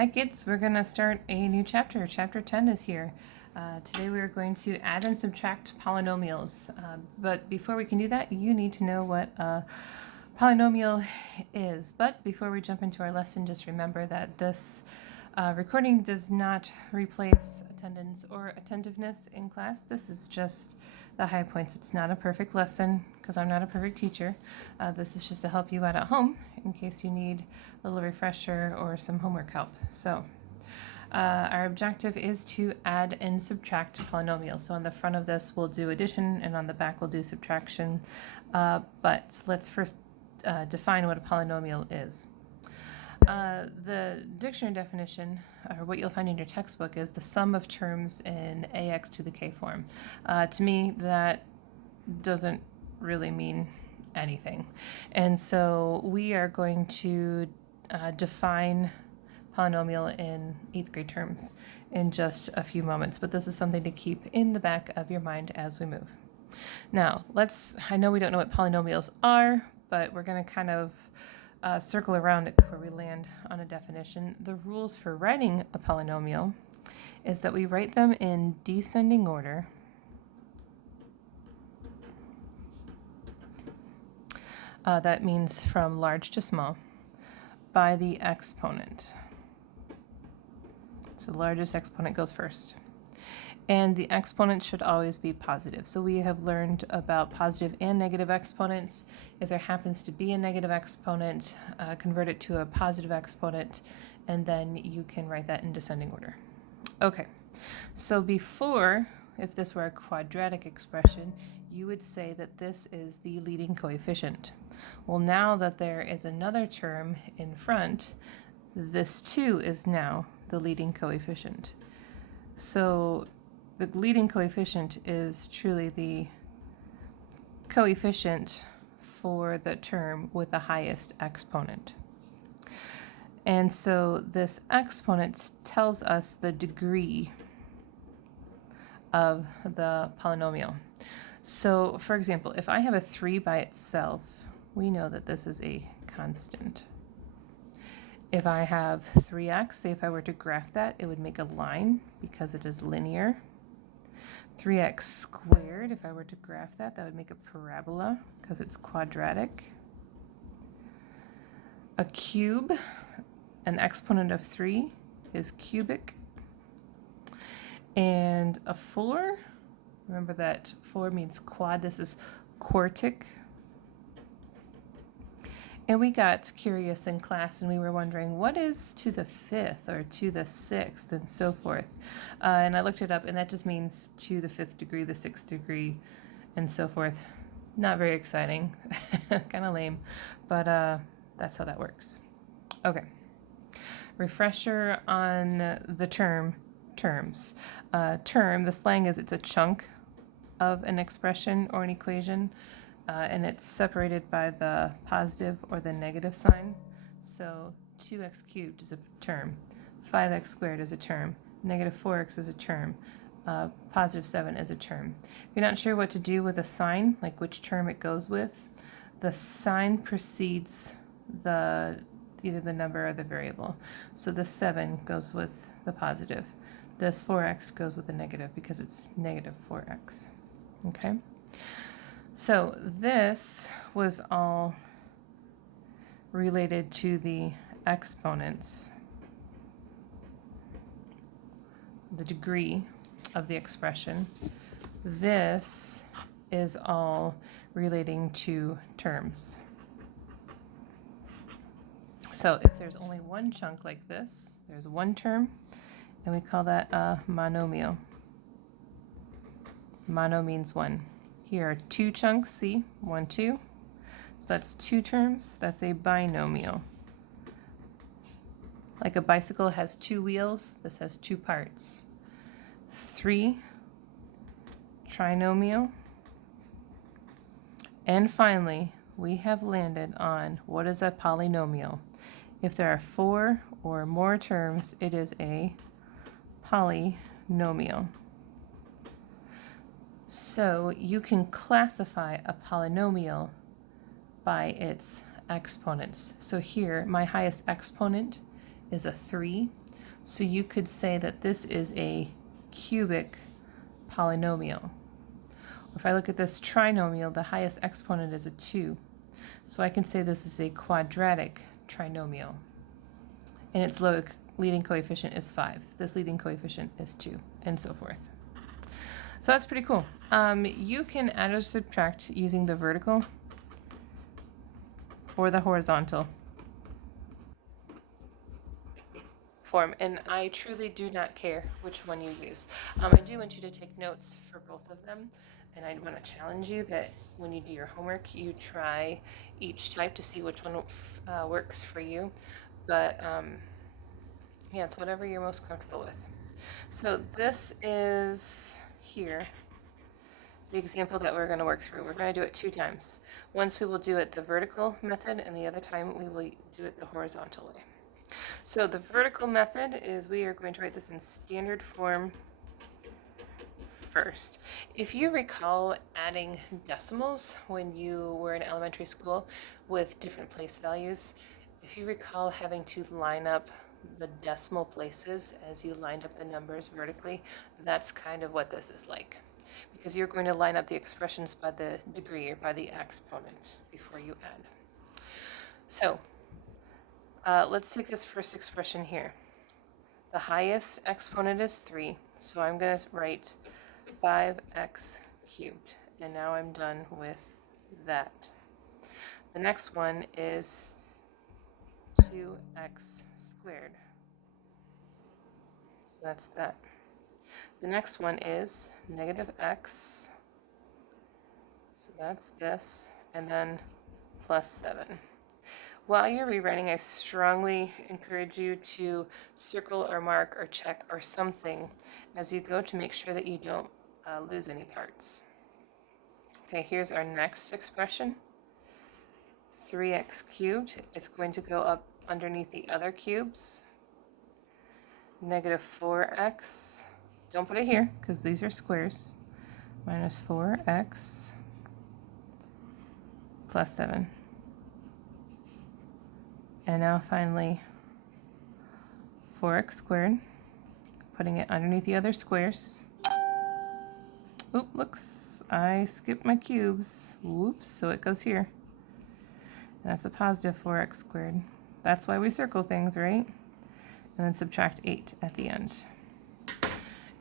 Hi kids, we're going to start a new chapter. Chapter 10 is here. Today we are going to add and subtract polynomials. But before we can do that, you need to know what a polynomial is. But before we jump into our lesson, just remember that this recording does not replace attendance or attentiveness in class. This is just the high points. It's not a perfect lesson because I'm not a perfect teacher. This is just to help you out at home in case you need a little refresher or some homework help. So our objective is to add and subtract polynomials. So on the front of this we'll do addition and on the back we'll do subtraction. But let's first define what a polynomial is. The dictionary definition, or what you'll find in your textbook, is the sum of terms in ax to the k form. To me, that doesn't really mean anything. And so we are going to define polynomial in 8th grade terms in just a few moments, but this is something to keep in the back of your mind as we move. Now, I know we don't know what polynomials are, but we're going to kind of circle around it before we land on a definition. The rules for writing a polynomial is that we write them in descending order. That means from large to small by the exponent. So the largest exponent goes first. And the exponent should always be positive. So we have learned about positive and negative exponents. If there happens to be a negative exponent, convert it to a positive exponent, and then you can write that in descending order. Okay, so before, if this were a quadratic expression, you would say that this is the leading coefficient. Well, now that there is another term in front, this too is now the leading coefficient. So the leading coefficient is truly the coefficient for the term with the highest exponent. And so this exponent tells us the degree of the polynomial. So for example, if I have a 3 by itself, we know that this is a constant. If I have 3x, say if I were to graph that, it would make a line because it is linear. 3x squared, if I were to graph that, that would make a parabola because it's quadratic. A cube, an exponent of 3, is cubic. And a 4, remember that 4 means quad, this is quartic. And we got curious in class and we were wondering what is to the 5th or to the 6th and so forth. And I looked it up and that just means to the 5th degree, the 6th degree, and so forth. Not very exciting, kind of lame, but that's how that works. Okay, refresher on the terms. Term, the slang is it's a chunk of an expression or an equation. And it's separated by the positive or the negative sign. So 2x cubed is a term, 5x squared is a term, negative 4x is a term, positive 7 is a term. If you're not sure what to do with a sign, like which term it goes with, the sign precedes either the number or the variable. So the 7 goes with the positive. This 4x goes with the negative because it's negative 4x. Okay? So this was all related to the exponents, the degree of the expression. This is all relating to terms. So if there's only one chunk like this, there's one term, and we call that a monomial. Mono means one. Here are 2 chunks, see, 1, 2. So that's 2 terms, that's a binomial. Like a bicycle has 2 wheels, this has 2 parts. 3, trinomial. And finally, we have landed on what is a polynomial. If there are 4 or more terms, it is a polynomial. So you can classify a polynomial by its exponents. So here, my highest exponent is a 3. So you could say that this is a cubic polynomial. If I look at this trinomial, the highest exponent is a 2. So I can say this is a quadratic trinomial. And its leading coefficient is 5. This leading coefficient is 2, and so forth. So that's pretty cool. You can add or subtract using the vertical or the horizontal form, and I truly do not care which one you use. I do want you to take notes for both of them, and I want to challenge you that when you do your homework, you try each type to see which one works for you. But yeah, it's whatever you're most comfortable with. So this is here the example that we're going to work through. We're going to do it 2 times. Once we will do it the vertical method, and the other time we will do it the horizontal way. So the vertical method is we are going to write this in standard form first. If you recall adding decimals when you were in elementary school with different place values, if you recall having to line up the decimal places as you lined up the numbers vertically, that's kind of what this is like. Because you're going to line up the expressions by the degree or by the exponent before you add. So let's take this first expression here. The highest exponent is 3, so I'm going to write 5x cubed, and now I'm done with that. The next one is 2x squared, so that's that. The next one is negative x, so that's this, and then plus 7. While you're rewriting, I strongly encourage you to circle or mark or check or something as you go to make sure that you don't lose any parts. Okay, here's our next expression. 3x cubed. It's going to go up underneath the other cubes. Negative 4x. Don't put it here because these are squares. Minus 4x plus 7. And now finally 4x squared, putting it underneath the other squares. Oop, looks, I skipped my cubes. Whoops, so it goes here. And that's a positive 4x squared. That's why we circle things, right? And then subtract 8 at the end.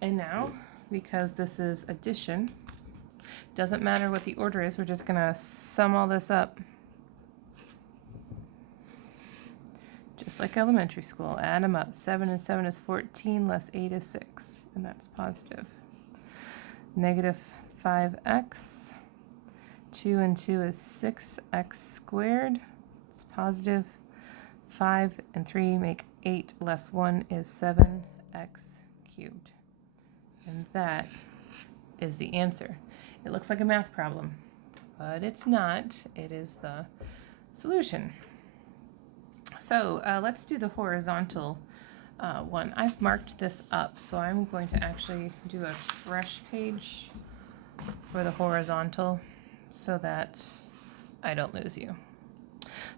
And now, because this is addition, doesn't matter what the order is, we're just gonna sum all this up. Just like elementary school, add them up. 7 and 7 is 14, less 8 is 6, and that's positive. Negative 5x, 2 and 2 is 6x squared, it's positive. 5 and 3 make 8, less 1 is 7x cubed. And that is the answer. It looks like a math problem, but it's not. It is the solution. So let's do the horizontal one. I've marked this up, so I'm going to actually do a fresh page for the horizontal so that I don't lose you.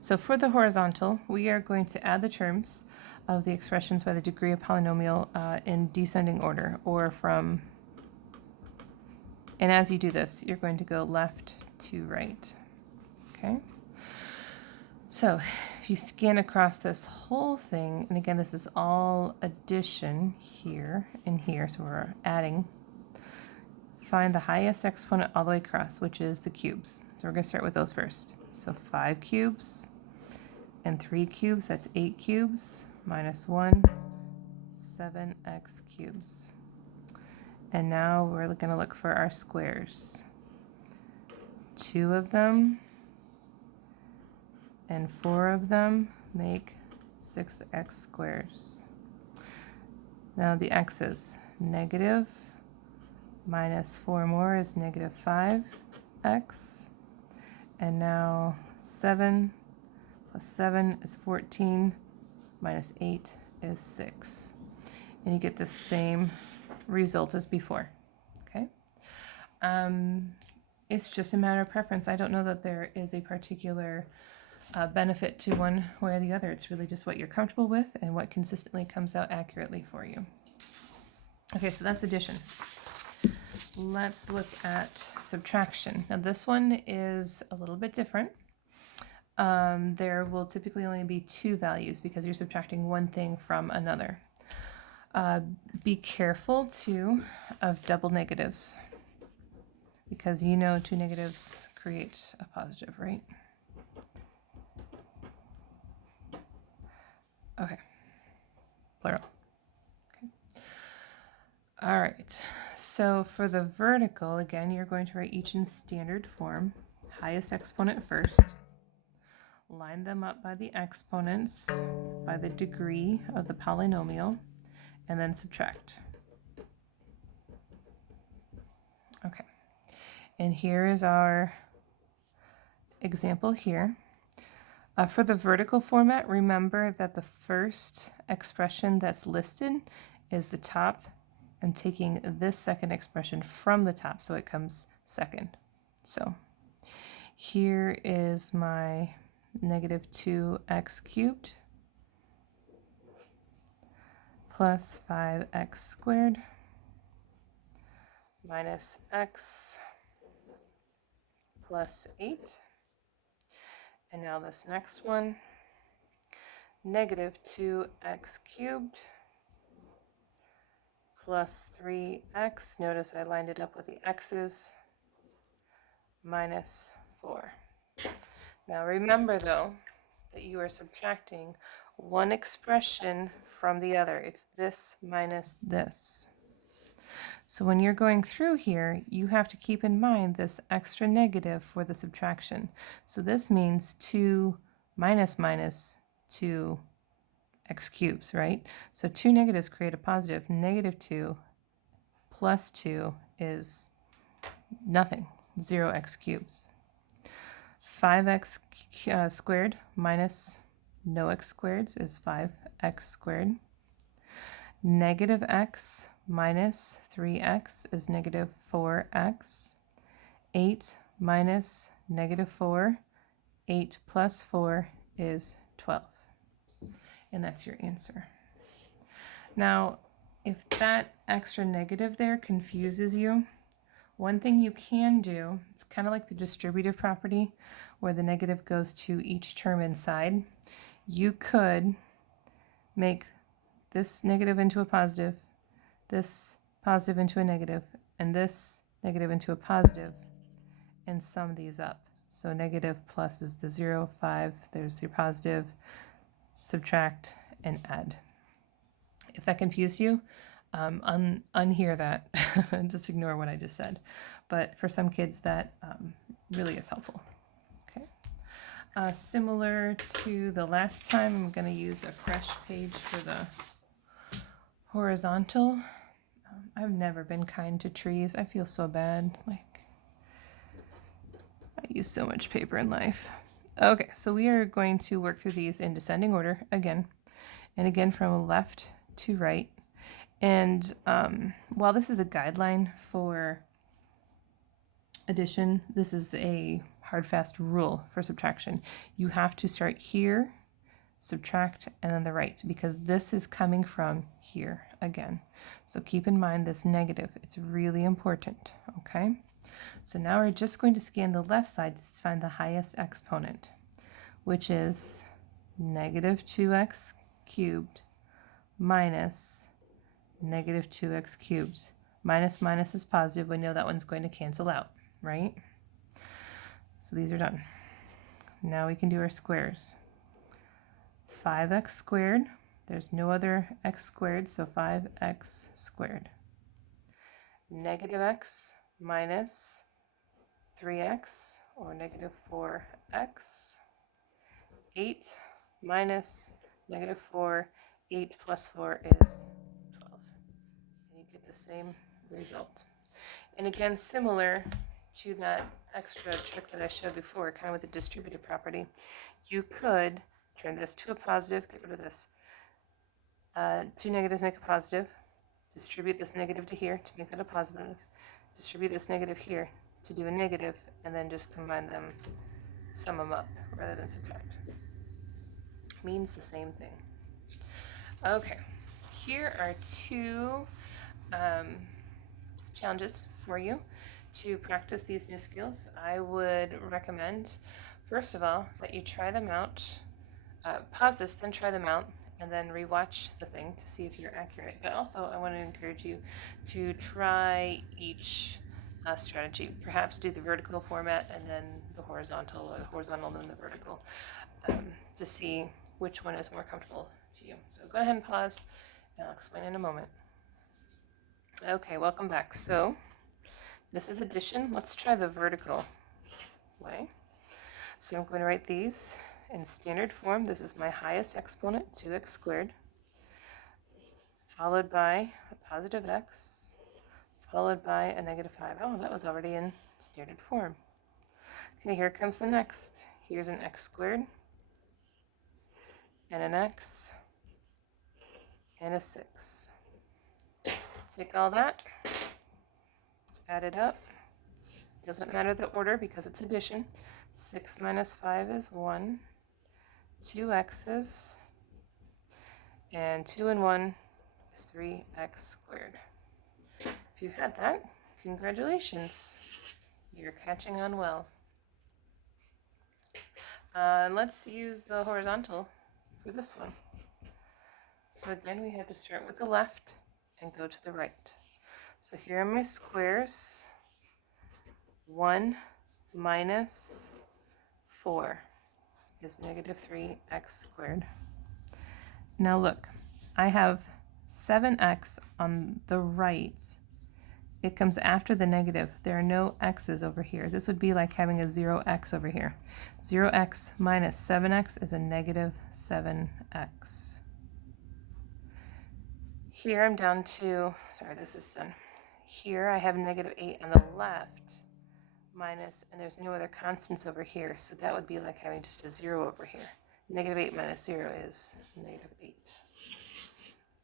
So for the horizontal, we are going to add the terms of the expressions by the degree of polynomial in descending order, or from, and as you do this, you're going to go left to right, okay? So if you scan across this whole thing, and again, this is all addition here and here, so we're adding, find the highest exponent all the way across, which is the cubes. So we're going to start with those first. So 5 cubes and 3 cubes, that's 8 cubes, minus 1, 7x cubes. And now we're going to look for our squares. 2 of them and 4 of them make 6x squares. Now the x's, negative minus 4 more is negative 5x. And now 7 plus 7 is 14, minus 8 is 6. And you get the same result as before, okay? It's just a matter of preference. I don't know that there is a particular benefit to one way or the other. It's really just what you're comfortable with and what consistently comes out accurately for you. Okay, so that's addition. Let's look at subtraction. Now this one is a little bit different. There will typically only be two values because you're subtracting one thing from another. Be careful too of double negatives because you know two negatives create a positive, right? Okay, plural. Okay. All right, so for the vertical, again, you're going to write each in standard form. Highest exponent first. Line them up by the exponents, by the degree of the polynomial, and then subtract. Okay, and here is our example here. For the vertical format, remember that the first expression that's listed is the top. I'm taking this second expression from the top, so it comes second. So here is my negative 2x cubed plus 5x squared minus x plus 8. And now this next one, negative 2x cubed plus 3x. Notice I lined it up with the x's, minus 4. Now remember though that you are subtracting one expression from the other. It's this minus this. So when you're going through here, you have to keep in mind this extra negative for the subtraction. So this means 2 minus minus 2x cubes, right? So two negatives create a positive. Negative 2 plus 2 is nothing, 0x cubes. 5x squared minus no x squared is 5x squared. Negative x minus 3x is negative 4x. 8 minus negative 4, 8 plus 4 is 12. And that's your answer. Now, if that extra negative there confuses you, one thing you can do, it's kind of like the distributive property where the negative goes to each term inside. You could make this negative into a positive, this positive into a negative, and this negative into a positive, and sum these up. So negative plus is the 0, 5, there's your positive, subtract, and add. If that confused you, unhear that. Just ignore what I just said. But for some kids, that really is helpful. Okay. Similar to the last time, I'm going to use a fresh page for the horizontal. I've never been kind to trees. I feel so bad. Like, I use so much paper in life. Okay, so we are going to work through these in descending order again, and again from left to right. And while this is a guideline for addition, this is a hard, fast rule for subtraction. You have to start here, subtract, and then the right, because this is coming from here again. So keep in mind this negative. It's really important, okay? So now we're just going to scan the left side to find the highest exponent, which is negative 2x cubed minus negative 2x cubed. Minus minus is positive. We know that one's going to cancel out, right? So these are done. Now we can do our squares. 5x squared. There's no other x squared, so 5x squared. Negative x minus 3x, or negative 4x. 8 minus negative 4. 8 plus 4 is 12. And you get the same result. And again, similar to that extra trick that I showed before, kind of with the distributive property, you could turn this to a positive, get rid of this. Two negatives make a positive. Distribute this negative to here to make that a positive. Distribute this negative here to do a negative, and then just combine them sum them up rather than subtract. Means the same thing. Okay, here are two challenges for you to practice these new skills. I would recommend, first of all, that you try them out. Pause this, then try them out, and then rewatch the thing to see if you're accurate. But also, I want to encourage you to try each strategy. Perhaps do the vertical format and then the horizontal, or the horizontal and then the vertical, to see which one is more comfortable to you. So go ahead and pause, and I'll explain in a moment. Okay, welcome back. So this is addition. Let's try the vertical way. So I'm going to write these in standard form. This is my highest exponent, 2x squared, followed by a positive x, followed by a negative 5. Oh, that was already in standard form. Okay, here comes the next. Here's an x squared, and an x, and a 6. Take all that, add it up. Doesn't matter the order because it's addition. 6 minus 5 is 1. 2 x's, and 2 and 1 is 3x squared. If you had that, congratulations. You're catching on well. Let's use the horizontal for this one. So again, we have to start with the left and go to the right. So here are my squares. 1 minus 4 is negative 3x squared. Now look, I have 7x on the right. It comes after the negative. There are no x's over here. This would be like having a 0x over here. 0x minus 7x is a negative 7x. Here I'm down to, sorry, this is done. Here I have negative 8 on the left, minus, and there's no other constants over here, so that would be like having just a 0 over here. Negative 8 minus 0 is negative 8.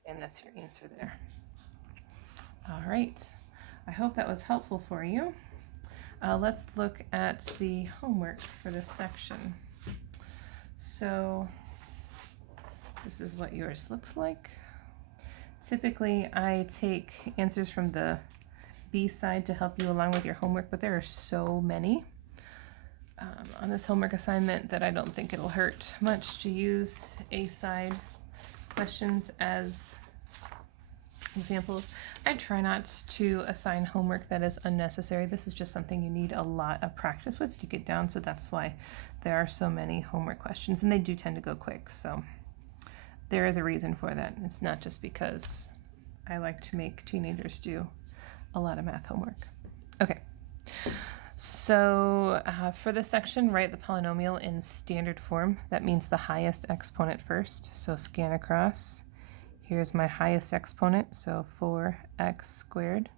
And that's your answer there. All right. I hope that was helpful for you. Let's look at the homework for this section. So this is what yours looks like. Typically, I take answers from the B side to help you along with your homework, but there are so many on this homework assignment that I don't think it'll hurt much to use A side questions as examples. I try not to assign homework that is unnecessary. This is just something you need a lot of practice with to get down, so that's why there are so many homework questions, and they do tend to go quick, so there is a reason for that. It's not just because I like to make teenagers do a lot of math homework. Okay, so for this section, write the polynomial in standard form. That means the highest exponent first, so scan across. Here's my highest exponent, so 4x squared,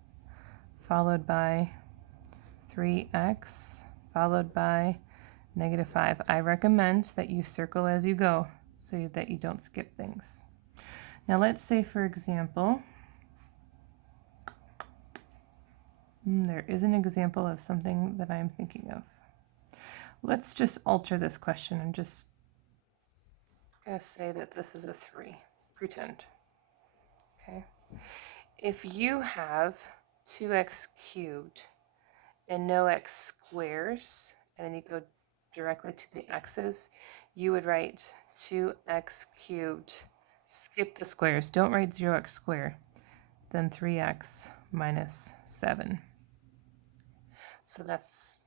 followed by 3x, followed by negative 5. I recommend that you circle as you go so that you don't skip things. Now let's say, for example, there is an example of something that I'm thinking of. Let's just alter this question and just going to say that this is a 3. Pretend. Okay. If you have 2x cubed and no x squares, and then you go directly to the x's, you would write 2x cubed, skip the squares, don't write 0x squared, then 3x minus 7. So that's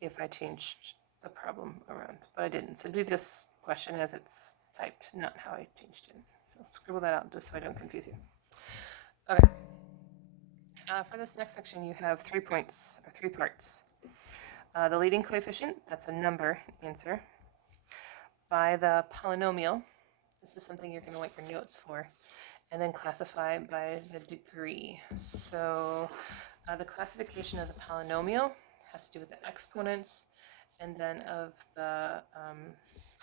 if I changed the problem around, but I didn't. So do this question as it's typed, not how I changed it. So scribble that out just so I don't confuse you. Okay. For this next section, you have 3 points, or 3 parts. The leading coefficient, that's a number answer. By the polynomial, this is something you're going to want your notes for. And then classify by the degree. So the classification of the polynomial has to do with the exponents, and then of the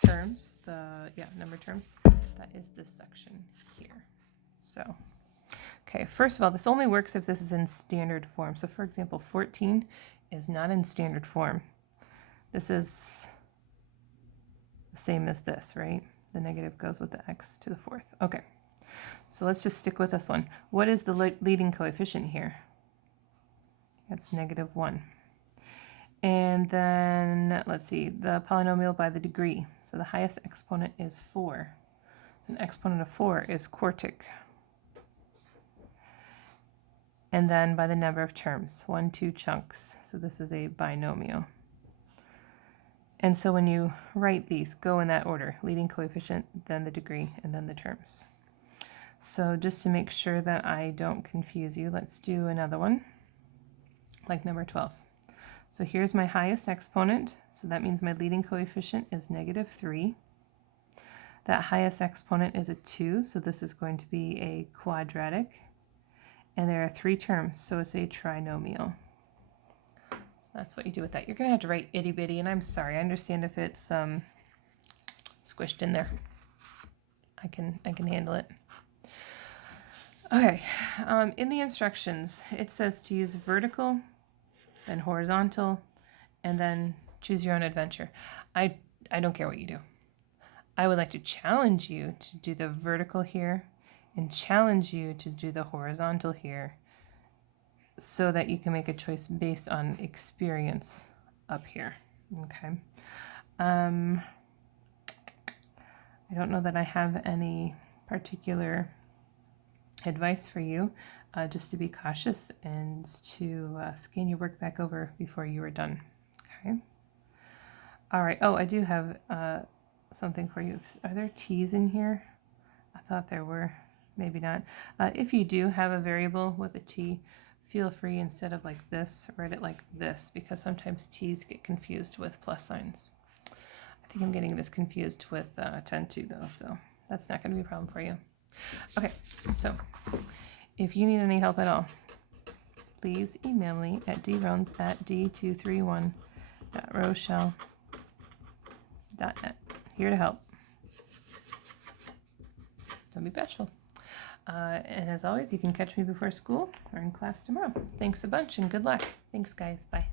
terms, number terms. That is this section here. So, okay, first of all, this only works if this is in standard form. So for example, 14 is not in standard form. This is the same as this, right? The negative goes with the x to the fourth. Okay, so let's just stick with this one. What is the leading coefficient here? That's -1. And then, let's see, the polynomial by the degree. So the highest exponent is 4. So an exponent of 4 is quartic. And then by the number of terms, 1, 2 chunks. So this is a binomial. And so when you write these, go in that order: leading coefficient, then the degree, and then the terms. So just to make sure that I don't confuse you, let's do another one, like number 12. So here's my highest exponent, so that means my leading coefficient is -3. That highest exponent is a 2, so this is going to be a quadratic. And there are 3 terms, so it's a trinomial. So that's what you do with that. You're going to have to write itty bitty, and I'm sorry, I understand if it's squished in there. I can handle it. Okay, in the instructions, it says to use vertical, then horizontal, and then choose your own adventure. I don't care what you do. I would like to challenge you to do the vertical here and challenge you to do the horizontal here so that you can make a choice based on experience up here. Okay. I don't know that I have any particular advice for you. Just to be cautious and to scan your work back over before you are done. Okay. All right. Oh, I do have something for you. Are there t's in here? I thought there were. Maybe not. If you do have a variable with a t, feel free, instead of like this, write it like this, because sometimes t's get confused with plus signs. I think I'm getting this confused with 10 too, though, so that's not going to be a problem for you. Okay, so if you need any help at all, please email me at d-rones@d231.rochelle.net. Here to help. Don't be bashful. And as always, you can catch me before school or in class tomorrow. Thanks a bunch and good luck. Thanks, guys. Bye.